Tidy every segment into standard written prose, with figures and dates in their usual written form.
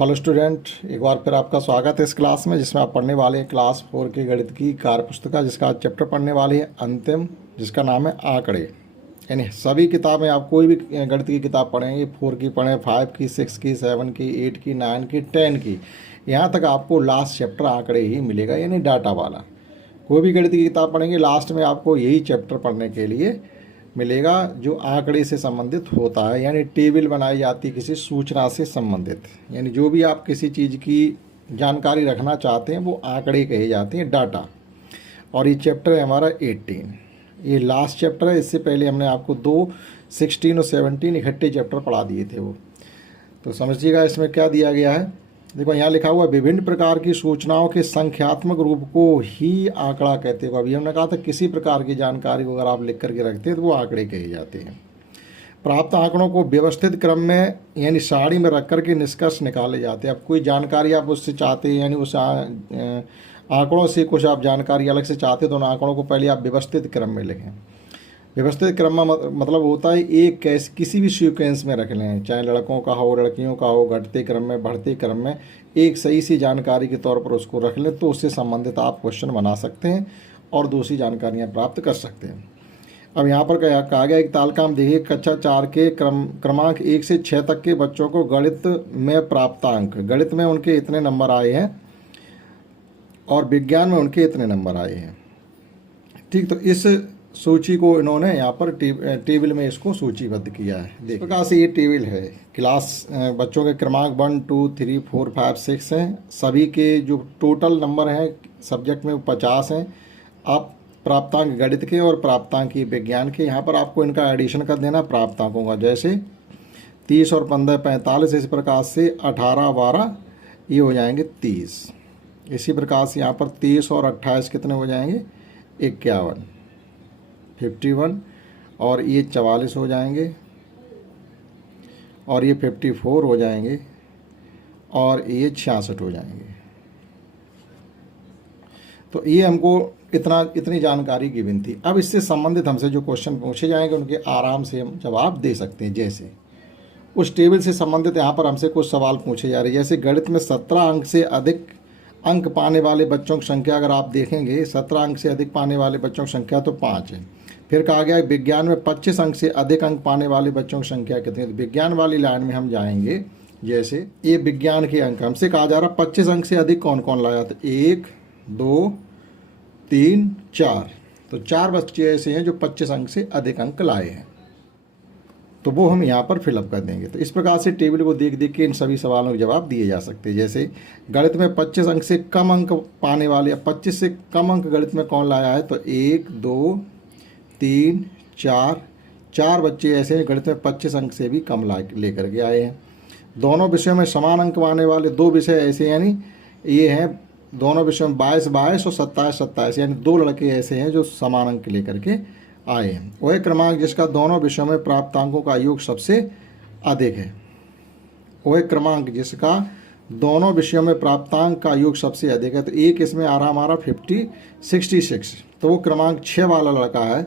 Hello student, एक बार फिर आपका स्वागत है इस क्लास में जिसमें आप पढ़ने वाले हैं क्लास 4 की गणित की कार्य पुस्तिका, जिसका आज चैप्टर पढ़ने वाले हैं अंतिम, जिसका नाम है आंकड़े। यानी सभी किताबें, आप कोई भी गणित की किताब पढ़ेंगे, 4 की पढ़ें, 5 की, 6 की, 7 की, 8 की, 9 की, 10 की, यहाँ तक आपको लास्ट चैप्टर आंकड़े ही मिलेगा, यानी डाटा वाला। कोई भी गणित की किताब पढ़ेंगे, लास्ट में आपको यही चैप्टर पढ़ने के लिए मिलेगा जो आंकड़े से संबंधित होता है। यानी टेबल बनाई जाती है किसी सूचना से संबंधित, यानी जो भी आप किसी चीज़ की जानकारी रखना चाहते हैं वो आंकड़े कहे जाते हैं, डाटा। और ये चैप्टर है हमारा 18, ये लास्ट चैप्टर है। इससे पहले हमने आपको 16 और 17 इकट्ठे चैप्टर पढ़ा दिए थे वो। तो समझिएगा इसमें क्या दिया गया है। देखो यहाँ लिखा हुआ विभिन्न प्रकार की सूचनाओं के संख्यात्मक रूप को ही आंकड़ा कहते हैं। अभी हमने कहा था किसी प्रकार की जानकारी को अगर आप लिख करके रखते हैं तो वो आंकड़े कहे जाते हैं। प्राप्त आंकड़ों को व्यवस्थित क्रम में यानी सारणी में रख करके निष्कर्ष निकाले जाते हैं। अब कोई जानकारी आप उससे चाहते हैं, यानी उस आंकड़ों से कुछ आप जानकारी अलग से चाहते हैं तो उन आंकड़ों को पहले आप व्यवस्थित क्रम में लिखें। व्यवस्थित क्रम में मतलब होता है एक किसी भी सीक्वेंस में रख लें, चाहे लड़कों का हो लड़कियों का हो, घटते क्रम में बढ़ते क्रम में एक सही सी जानकारी के तौर पर उसको रख लें तो उससे संबंधित आप क्वेश्चन बना सकते हैं और दूसरी जानकारियां प्राप्त कर सकते हैं। अब यहाँ पर कहा गया एक तालिका में देखिए, कक्षा 4 के क्रमांक 1 से 6 तक के बच्चों को गणित में प्राप्तांक, गणित में उनके इतने नंबर आए हैं और विज्ञान में उनके इतने नंबर आए हैं। ठीक, तो इस सूची को इन्होंने यहाँ पर टेबल में इसको सूचीबद्ध किया है। देखिए प्रकार से ये टेबल है। क्लास बच्चों के क्रमांक 1, 2, 3, 4, 5, 6 हैं। सभी के जो टोटल नंबर हैं सब्जेक्ट में 50 हैं। आप प्राप्तांक गणित के और प्राप्तांक विज्ञान के, यहाँ पर आपको इनका एडिशन कर देना प्राप्तांकों का। जैसे 30 और 15 45, इस प्रकार से 18 12 ये हो जाएंगे 30। इसी प्रकार से यहाँ पर 30 और 28 कितने हो जाएंगे 51, 51 और ये 44 हो जाएंगे और ये 54 हो जाएंगे और ये 66 हो जाएंगे। तो ये हमको इतनी जानकारी गिवन थी। अब इससे संबंधित हमसे जो क्वेश्चन पूछे जाएंगे उनके आराम से हम जवाब दे सकते हैं। जैसे उस टेबल से संबंधित यहाँ पर हमसे कुछ सवाल पूछे जा रहे हैं। जैसे गणित में 17 अंक से अधिक अंक पाने वाले बच्चों की संख्या अगर आप देखेंगे, 17 अंक से अधिक पाने वाले बच्चों की संख्या तो 5 है। फिर कहा गया विज्ञान में 25 अंक से अधिक अंक पाने वाले बच्चों की संख्या कितनी है। तो विज्ञान वाली लाइन में हम जाएंगे। जैसे ये विज्ञान के अंक हमसे कहा जा रहा 25 अंक से अधिक कौन कौन लाया, तो 1 2 3 4, तो 4 बच्चे ऐसे हैं जो 25 अंक से अधिक अंक लाए हैं, तो वो हम यहाँ पर फिलअप कर देंगे। तो इस प्रकार से टेबल को देख देख के इन सभी सवालों के जवाब दिए जा सकते हैं। जैसे गणित में 25 अंक से कम अंक पाने वाले, 25 से कम अंक गणित में कौन लाया है, तो 1 2 3 4, 4 बच्चे ऐसे हैं गणित में 25 अंक से भी कम लेकर के आए हैं। दोनों विषयों में समान अंक पाने वाले 2 विषय ऐसे, यानी ये हैं दोनों विषयों में 22 22 और 27 27, यानी 2 लड़के ऐसे हैं जो समान अंक लेकर के आए हैं। वह क्रमांक जिसका दोनों विषयों में प्राप्त अंकों का योग सबसे अधिक है। वह क्रमांक जिसका दोनों विषयों में प्राप्तांक का योग सबसे अधिक है। तो एक इसमें आ रहा हमारा 66, तो वो क्रमांक 6 वाला लड़का है।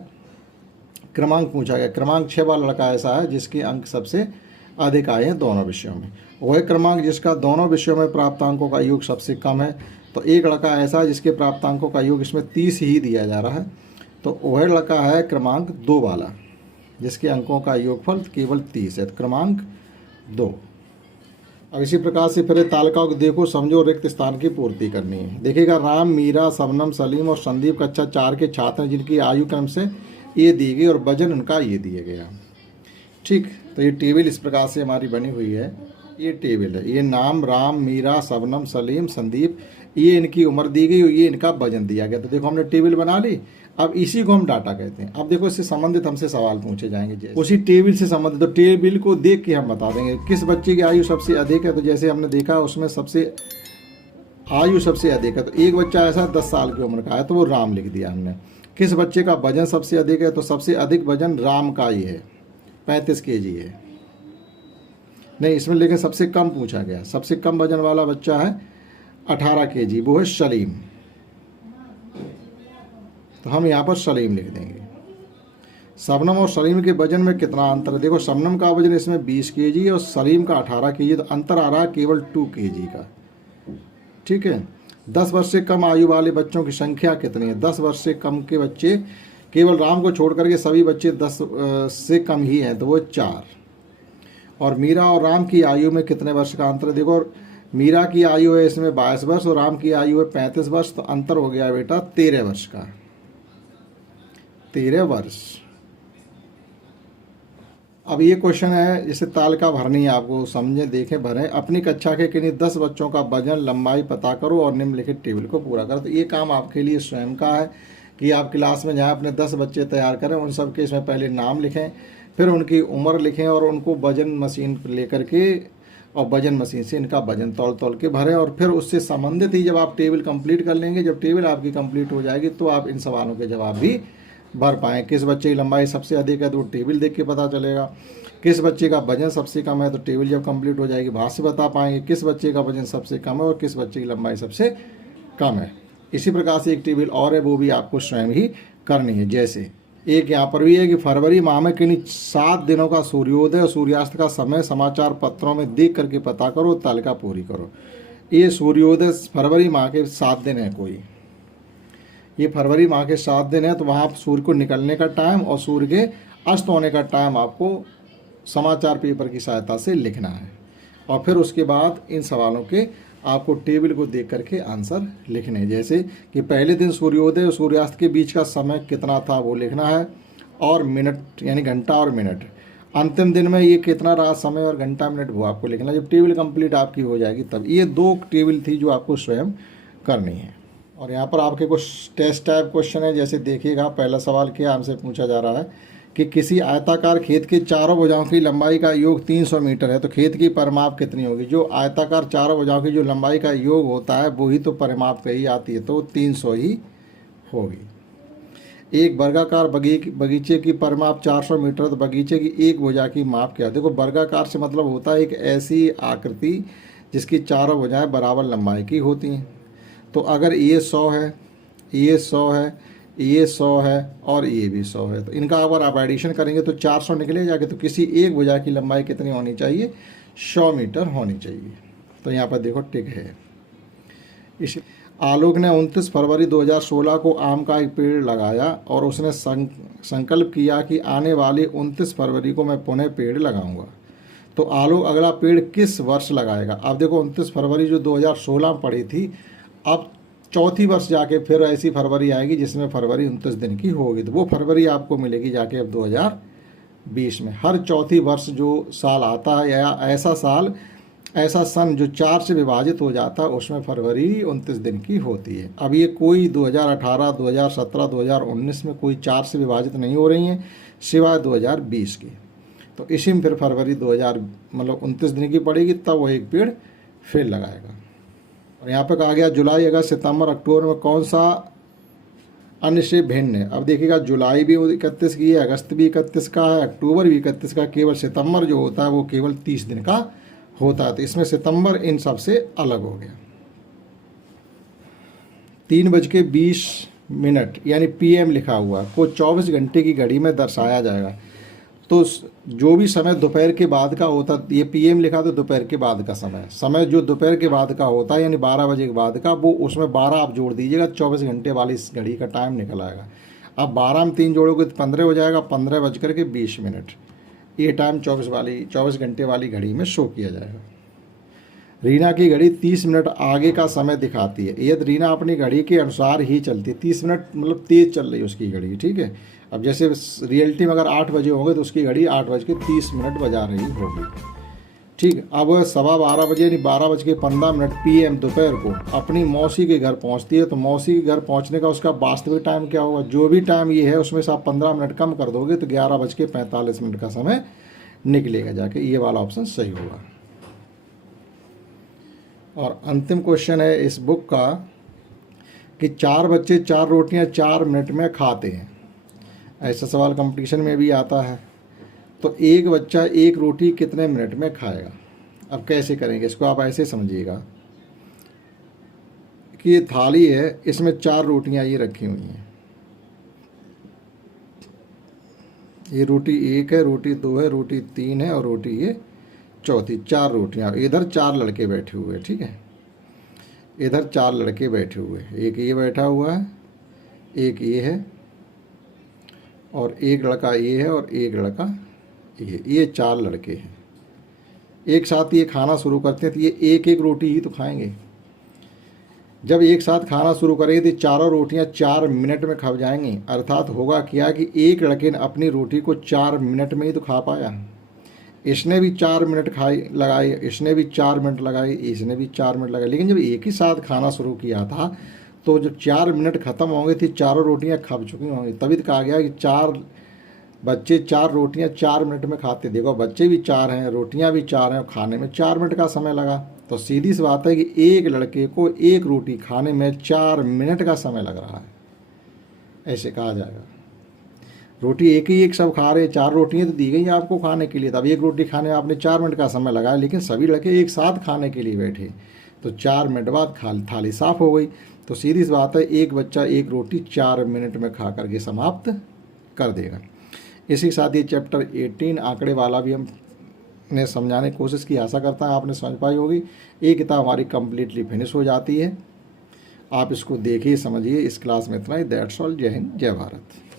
क्रमांक पूछा गया, क्रमांक 6 वाला लड़का ऐसा है जिसके अंक सबसे अधिक आए हैं दोनों विषयों में। वह क्रमांक जिसका दोनों विषयों में प्राप्तांकों का योग सबसे कम है। तो एक लड़का ऐसा है जिसके प्राप्तांकों का योग इसमें 30 ही दिया जा रहा है। तो वह लड़का है क्रमांक 2 वाला जिसके अंकों का योगफल केवल 30 है, तो क्रमांक 2। अब इसी प्रकार से फिर तालिकाओं को देखो, समझो, रिक्त स्थान की पूर्ति करनी है। देखिएगा राम, मीरा, शबनम, सलीम और संदीप कक्षा 4 के छात्र हैं जिनकी आयु क्रम से ये दी गई और वजन उनका ये दिया गया। ठीक, तो ये टेबल इस प्रकार से हमारी बनी हुई है। ये टेबल है, ये नाम राम, मीरा, शबनम, सलीम, संदीप, ये इनकी उम्र दी गई और ये इनका वजन दिया गया। तो देखो हमने टेबल बना ली। अब इसी को हम डाटा कहते हैं। अब देखो इससे संबंधित हमसे सवाल पूछे जाएंगे, उसी टेबल से संबंधित। तो टेबल को देख के हम बता देंगे किस बच्चे की आयु सबसे अधिक है। तो जैसे हमने देखा उसमें सबसे आयु सबसे अधिक है, तो एक बच्चा ऐसा 10 साल की उम्र का है तो वो राम लिख दिया हमने। किस बच्चे का वजन सबसे अधिक है, तो सबसे अधिक वजन राम का ही है, 35 kg है। नहीं, इसमें लेकिन सबसे कम पूछा गया, सबसे कम वजन वाला बच्चा है 18 kg, वो है सलीम। तो हम यहाँ पर सलीम लिख देंगे। शबनम और सलीम के वजन में कितना अंतर है। देखो शबनम का वजन इसमें 20 केजी और सलीम का 18 केजी, तो अंतर आ रहा है केवल 2 केजी का। ठीक है। 10 वर्ष से कम आयु वाले बच्चों की संख्या कितनी है। 10 वर्ष से कम के बच्चे केवल राम को छोड़ करके सभी बच्चे 10 से कम ही हैं, तो वो 4। और मीरा और राम की आयु में कितने वर्ष का अंतर है। देखो मीरा की आयु है इसमें 22 वर्ष और राम की आयु है 35 वर्ष, तो अंतर हो गया बेटा 13 वर्ष का, 13 वर्ष। अब ये क्वेश्चन है, जैसे तालिका भरनी है, आपको समझे देखें भरें। अपनी कक्षा के किन्हीं 10 बच्चों का वजन लंबाई पता करो और निम्नलिखित टेबल को पूरा करो। तो ये काम आपके लिए स्वयं का है कि आप क्लास में जहाँ अपने 10 बच्चे तैयार करें, उन सब के इसमें पहले नाम लिखें, फिर उनकी उम्र लिखें और उनको वजन मशीन लेकर के और वजन मशीन से इनका वजन तौल तौल के भरें। और फिर उससे संबंधित ही जब आप टेबल कंप्लीट कर लेंगे, जब टेबल आपकी कंप्लीट हो जाएगी, तो आप इन सवालों के जवाब भी भर पाएँ। किस बच्चे की लंबाई सबसे अधिक है तो वो टेबल देख के पता चलेगा। किस बच्चे का वजन सबसे कम है तो टेबल जब कंप्लीट हो जाएगी वहाँ से बता पाएंगे किस बच्चे का वजन सबसे कम है और किस बच्चे की लंबाई सबसे कम है। इसी प्रकार से एक टेबल और है, वो भी आपको स्वयं ही करनी है। जैसे एक यहाँ पर भी है कि फरवरी माह में किन्हीं 7 दिनों का सूर्योदय और सूर्यास्त का समय समाचार पत्रों में देख करके पता करो, तालिका पूरी करो। ये सूर्योदय फरवरी माह के 7 दिन है, कोई ये फरवरी माह के 7 दिन है, तो वहाँ सूर्य को निकलने का टाइम और सूर्य के अस्त होने का टाइम आपको समाचार पेपर की सहायता से लिखना है। और फिर उसके बाद इन सवालों के आपको टेबल को देख करके आंसर लिखने हैं। जैसे कि पहले दिन सूर्योदय और सूर्यास्त के बीच का समय कितना था वो लिखना है, और मिनट यानी घंटा और मिनट। अंतिम दिन में ये कितना रहा समय और घंटा मिनट वो आपको लिखना है। जब टेबल कंप्लीट आपकी हो जाएगी तब। ये 2 टेबल थी जो आपको स्वयं करनी है। और यहाँ पर आपके कुछ टेस्ट टाइप क्वेश्चन है। जैसे देखिएगा, पहला सवाल क्या हमसे पूछा जा रहा है कि किसी आयताकार खेत के चारों भुजाओं की लंबाई का योग 300 मीटर है, तो खेत की परिमाप कितनी होगी। जो आयताकार चारों भुजाओं की जो लंबाई का योग होता है वो ही तो परिमाप पे ही आती है, तो 300 ही होगी। एक वर्गाकार बगीचे की परिमाप 400 मीटर, तो बगीचे की एक भुजा की माप क्या है। देखो वर्गाकार से मतलब होता है एक ऐसी आकृति जिसकी चारों भुजाएं बराबर लंबाई की होती हैं। तो अगर ये 100 है, ये 100 है, ये 100 है और ये भी 100 है, तो इनका अगर आप एडिशन करेंगे तो 400 निकले जाके। तो किसी एक भुजा की लंबाई कितनी होनी चाहिए, 100 मीटर होनी चाहिए। तो यहाँ पर देखो टिक है। इस आलोक ने 29 फरवरी 2016 को आम का एक पेड़ लगाया और उसने संकल्प किया कि आने वाली 29 फरवरी को मैं पुनः पेड़ लगाऊंगा। तो आलोक अगला पेड़ किस वर्ष लगाएगा। अब देखो 29 फरवरी जो 2016 पड़ी थी, अब चौथी वर्ष जाके फिर ऐसी फरवरी आएगी जिसमें फरवरी 29 दिन की होगी, तो वो फरवरी आपको मिलेगी जाके अब 2020 में। हर चौथी वर्ष जो साल आता है या ऐसा साल, ऐसा सन जो 4 से विभाजित हो जाता है, उसमें फरवरी 29 दिन की होती है। अब ये कोई 2018, 2017, 2019 में कोई 4 से विभाजित नहीं हो रही हैं सिवाय 2020 की। तो इसी में फिर फरवरी 29 दिन की पड़ेगी, तब वो एक पेड़ फिर लगाएगा। और यहाँ पे कहा गया जुलाई, अगस्त, सितंबर, अक्टूबर में कौन सा अन्य से भिन्न है। अब देखिएगा जुलाई भी 31 की है, अगस्त भी 31 का है, अक्टूबर भी 31 का, केवल सितंबर जो होता है वो केवल 30 दिन का होता है। तो इसमें सितंबर इन सब से अलग हो गया। 3:20 यानी PM लिखा हुआ को 24 घंटे की घड़ी में दर्शाया जाएगा। तो जो भी समय दोपहर के बाद का होता, ये PM लिखा तो दोपहर के बाद का समय जो दोपहर के बाद का होता है यानी 12 बजे के बाद का, वो उसमें 12 आप जोड़ दीजिएगा, 24 घंटे वाली इस घड़ी का टाइम निकल आएगा। अब 12 में 3 जोड़ोगे तो 15 हो जाएगा, 15:20। ये टाइम 24 घंटे वाली घड़ी में शो किया जाएगा। रीना की घड़ी 30 मिनट आगे का समय दिखाती है। यदि रीना अपनी घड़ी के अनुसार ही चलती है, 30 मिनट मतलब तेज़ चल रही है उसकी घड़ी, ठीक है। अब जैसे रियलिटी में अगर 8 बजे होंगे तो उसकी घड़ी 8:30 बजा रही होगी, ठीक। अब 12:15 बजे यानी 12:15 PM दोपहर को अपनी मौसी के घर पहुंचती है। तो मौसी के घर पहुंचने का उसका वास्तविक टाइम क्या होगा। जो भी टाइम ये है उसमें से आप 15 मिनट कम कर दोगे तो 11:45 का समय निकलेगा जाके। ये वाला ऑप्शन सही होगा। और अंतिम क्वेश्चन है इस बुक का कि 4 बच्चे 4 रोटियां 4 मिनट में खाते हैं। ऐसा सवाल कंपटीशन में भी आता है। तो एक बच्चा 1 रोटी कितने मिनट में खाएगा। अब कैसे करेंगे इसको, आप ऐसे समझिएगा कि ये थाली है, इसमें 4 रोटियां ये रखी हुई हैं, ये रोटी 1 है, रोटी 2 है, रोटी 3 है और रोटी ये चौथी, 4 रोटियाँ। इधर 4 लड़के बैठे हुए हैं, ठीक है, इधर 4 लड़के बैठे हुए हैं, एक ये बैठा हुआ है, एक ये है और एक लड़का ये है और एक लड़का ये 4 लड़के हैं। एक साथ ये खाना शुरू करते हैं तो ये एक एक रोटी ही तो खाएंगे। जब एक साथ खाना शुरू करेंगे तो चारों रोटियां 4 मिनट में खा जाएंगी। अर्थात होगा क्या कि एक लड़के ने अपनी रोटी को 4 मिनट में ही तो खा पाया। इसने भी 4 मिनट खाई लगाई, इसने भी 4 मिनट लगाई, इसने भी 4 मिनट लगाई। लेकिन जब एक ही साथ खाना शुरू किया था तो जब 4 मिनट ख़त्म होंगे थी, चारों रोटियां खप चुकी होंगी। तभी तो कहा गया कि 4 बच्चे 4 रोटियां 4 मिनट में खाते। देखो बच्चे भी 4 हैं, रोटियां भी 4 हैं और खाने में 4 मिनट का समय लगा। तो सीधी सी बात है कि एक लड़के को एक रोटी खाने में 4 मिनट का समय लग रहा है, ऐसे कहा जाएगा। रोटी एक ही एक सब खा रहे, 4 रोटियां तो दी गई आपको खाने के लिए, तब एक रोटी खाने में आपने 4 मिनट का समय लगाया। लेकिन सभी लड़के एक साथ खाने के लिए बैठे तो 4 मिनट बाद थाली साफ हो गई। तो सीधी सी बात है, एक बच्चा एक रोटी 4 मिनट में खा करके समाप्त कर देगा। इसी के साथ ये चैप्टर 18 आंकड़े वाला भी हम ने समझाने की कोशिश की। आशा करता है आपने समझ पाई होगी। ये किताब हमारी कम्प्लीटली फिनिश हो जाती है। आप इसको देखिए, समझिए। इस क्लास में इतना ही। That's all. जय हिंद, जय भारत।